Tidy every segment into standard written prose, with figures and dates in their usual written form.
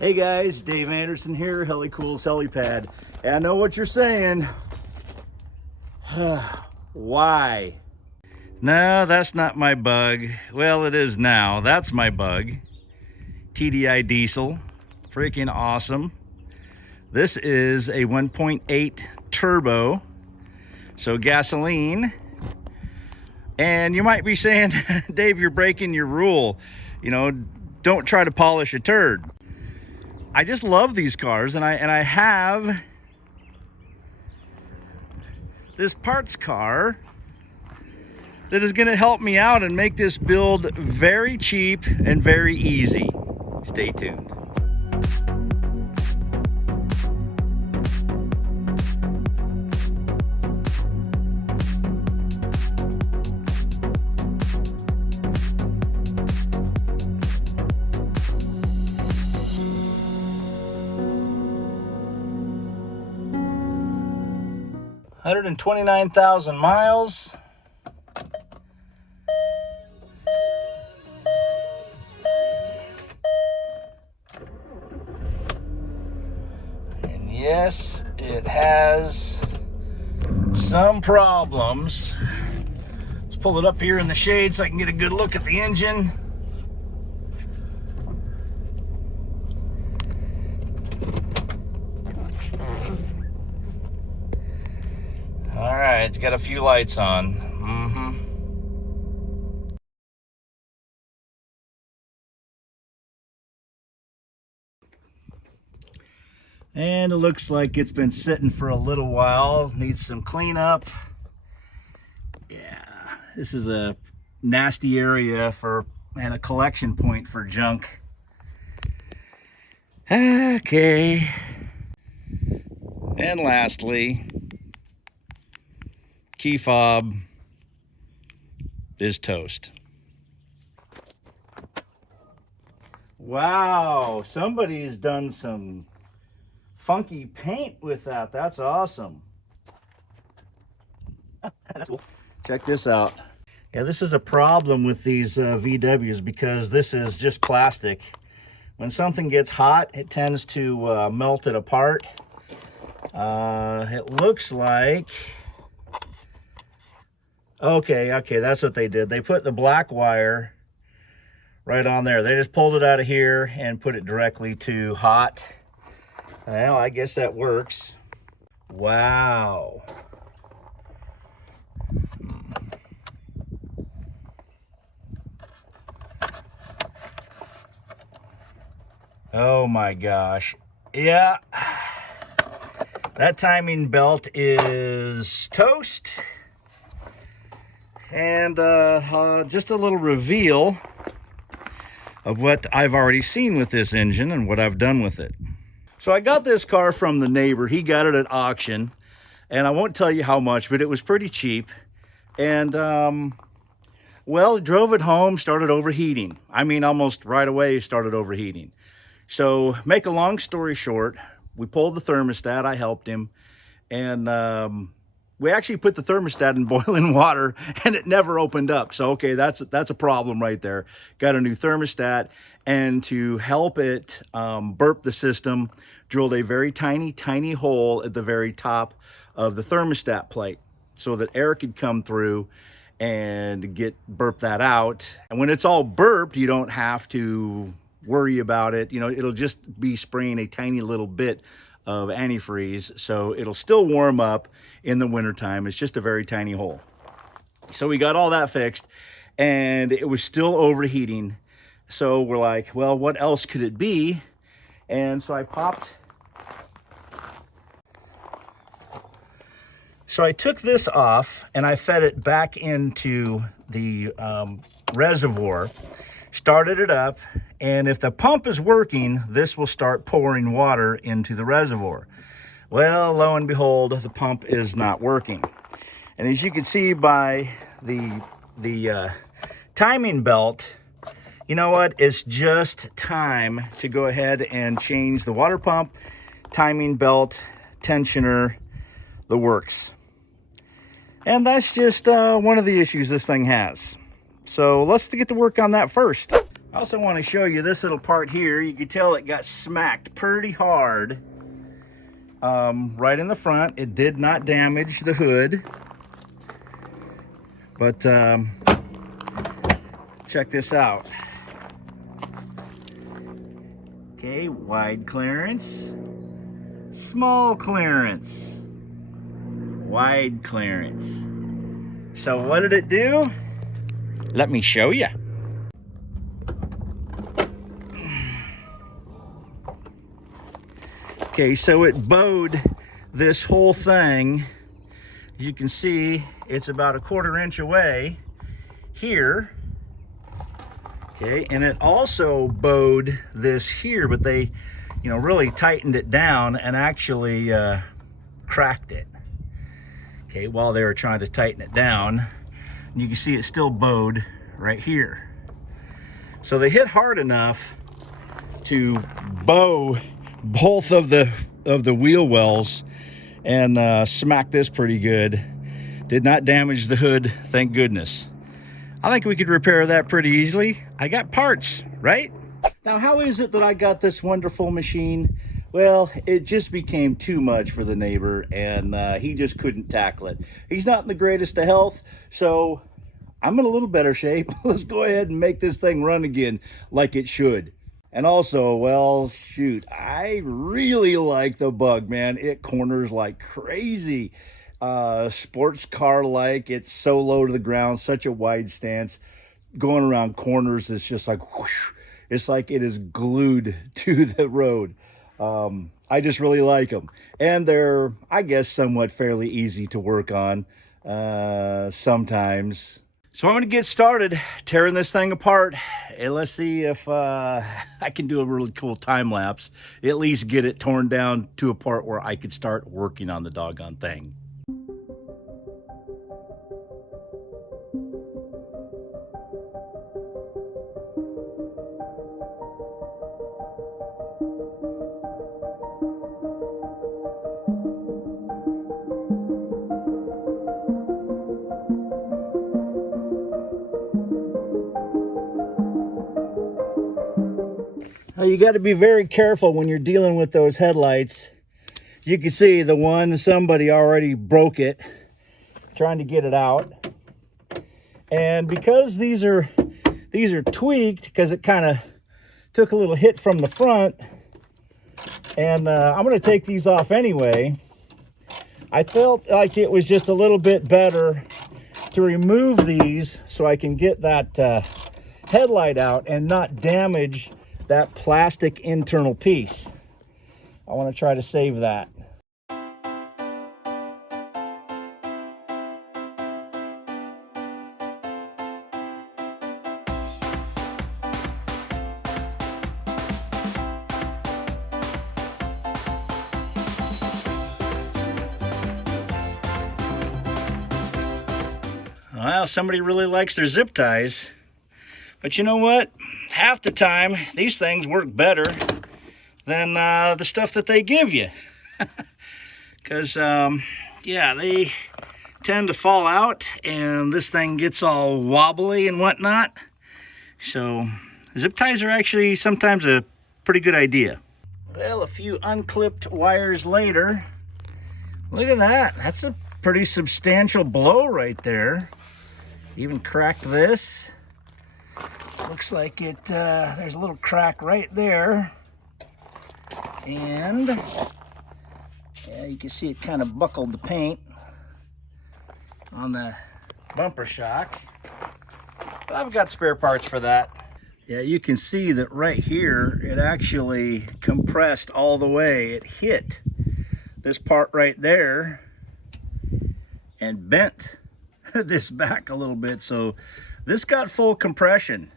Hey guys, Dave Anderson here, Heli Cool's Helipad. And I know what you're saying. Why? No, that's not my bug. Well, it is now. That's my bug. TDI diesel. Freaking awesome. This is a 1.8 turbo. So gasoline. And you might be saying, Dave, you're breaking your rule. You know, don't try to polish a turd. I just love these cars, and I have this parts car that is going to help me out and make this build very cheap and very easy. Stay tuned. $129,000 miles. And yes, it has some problems. Let's pull it up here in the shade so I can get a good look at the engine. All right, it's got a few lights on. And it looks like it's been sitting for a little while. Needs some cleanup. Yeah, this is a nasty area and a collection point for junk. Okay. And lastly, key fob is toast. Wow, somebody's done some funky paint with that. That's awesome. That's cool. Check this out. Yeah, this is a problem with these VWs because this is just plastic. When something gets hot, it tends to melt it apart. It looks like Okay, that's what they did. They put the black wire right on there. They just pulled it out of here and put it directly to hot. Well, I guess that works. Wow. Oh my gosh. Yeah. That timing belt is toast. And just a little reveal of what I've already seen with this engine and what I've done with it. So I got this car from the neighbor. He got it at auction, and I won't tell you how much, but it was pretty cheap. And well, drove it home, started overheating. I mean, almost right away started overheating. So make a long story short, we pulled the thermostat. I helped him, and we actually put the thermostat in boiling water and it never opened up. So, okay, that's a problem right there. Got a new thermostat, and to help it burp the system, drilled a very tiny hole at the very top of the thermostat plate so that air could come through and burp that out. And when it's all burped, you don't have to worry about it. You know, it'll just be spraying a tiny little bit of antifreeze, so it'll still warm up in the wintertime. It's just a very tiny hole. So we got all that fixed, and it was still overheating. So we're like, well, what else could it be? And so I took this off and I fed it back into the reservoir, started it up, and if the pump is working, this will start pouring water into the reservoir. Well, lo and behold, the pump is not working. And as you can see by the timing belt, you know what? It's just time to go ahead and change the water pump, timing belt, tensioner, the works. And that's just one of the issues this thing has. So let's get to work on that first. I also want to show you this little part here. You can tell it got smacked pretty hard right in the front. It did not damage the hood, but check this out. Okay, wide clearance, small clearance, wide clearance. So what did it do? Let me show you. Okay, so it bowed this whole thing. As you can see, it's about a 1/4 inch away here. Okay, and it also bowed this here, but they, you know, really tightened it down and actually cracked it. Okay, while they were trying to tighten it down, and you can see it's still bowed right here. So they hit hard enough to bow both of the wheel wells and smack this pretty good. Did not damage the hood, thank goodness. I think we could repair that pretty easily. I got parts, right? Now, how is it that I got this wonderful machine? Well, it just became too much for the neighbor, and he just couldn't tackle it. He's not in the greatest of health, so I'm in a little better shape. Let's go ahead and make this thing run again like it should. And also, well, shoot, I really like the Bug, man. It corners like crazy. Sports car like, it's so low to the ground, such a wide stance. Going around corners, it's just like whoosh. It's like it is glued to the road. I just really like them. And they're, I guess, somewhat fairly easy to work on sometimes. So I'm going to get started tearing this thing apart, and let's see if I can do a really cool time lapse. At least get it torn down to a part where I could start working on the doggone thing. You got to be very careful when you're dealing with those headlights. You can see the one, somebody already broke it trying to get it out. And because these are tweaked, because it kind of took a little hit from the front, and I'm going to take these off anyway. I felt like it was just a little bit better to remove these so I can get that headlight out and not damage that plastic internal piece. I want to try to save that. Well, somebody really likes their zip ties. But you know what? Half the time, these things work better than the stuff that they give you. Because, yeah, they tend to fall out, and this thing gets all wobbly and whatnot. So, zip ties are actually sometimes a pretty good idea. Well, a few unclipped wires later, look at that. That's a pretty substantial blow right there. Even cracked this. Looks like it, there's a little crack right there. And, yeah, you can see it kind of buckled the paint on the bumper shock. But I've got spare parts for that. Yeah, you can see that right here, it actually compressed all the way. It hit this part right there and bent this back a little bit. So this got full compression.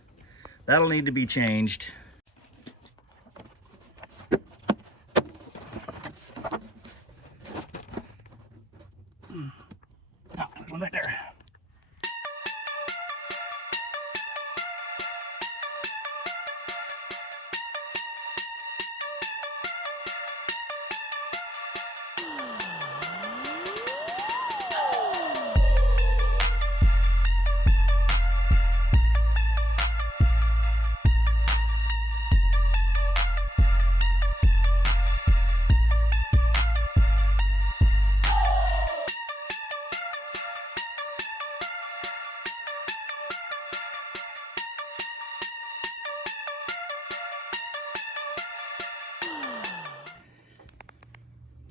That'll need to be changed. Oh, there's one right there.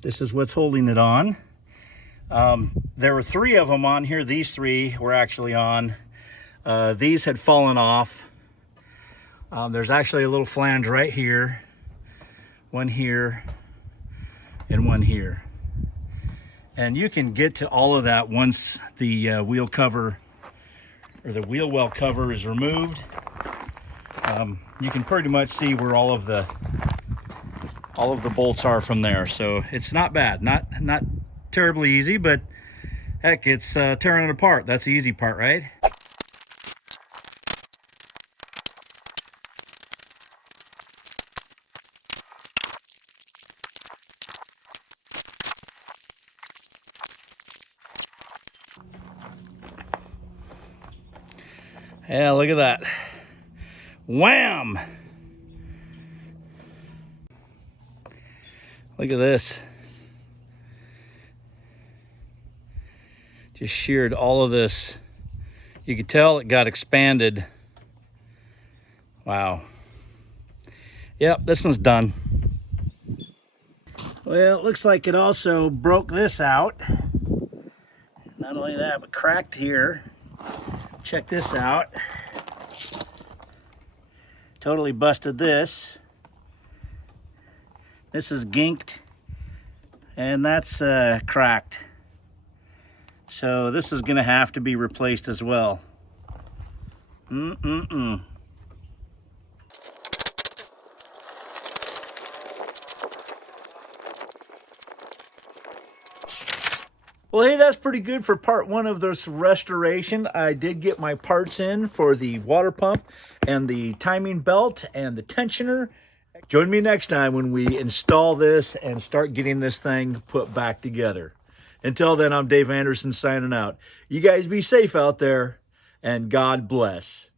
This is what's holding it on. There were 3 of them on here. These 3 were actually on. These had fallen off. There's actually a little flange right here, one here, and one here. And you can get to all of that once the wheel cover or the wheel well cover is removed. You can pretty much see where all of the bolts are from there. So it's not bad, not terribly easy, but heck, it's tearing it apart. That's the easy part, right? Yeah, look at that. Wham! Look at this. Just sheared all of this. You could tell it got expanded. Wow. Yep, this one's done. Well, it looks like it also broke this out. Not only that, but cracked here. Check this out. Totally busted this. This is ginked, and that's cracked. So this is gonna have to be replaced as well. Well, hey, that's pretty good for part 1 of this restoration. I did get my parts in for the water pump and the timing belt and the tensioner. Join me next time when we install this and start getting this thing put back together. Until then, I'm Dave Anderson signing out. You guys be safe out there, and God bless.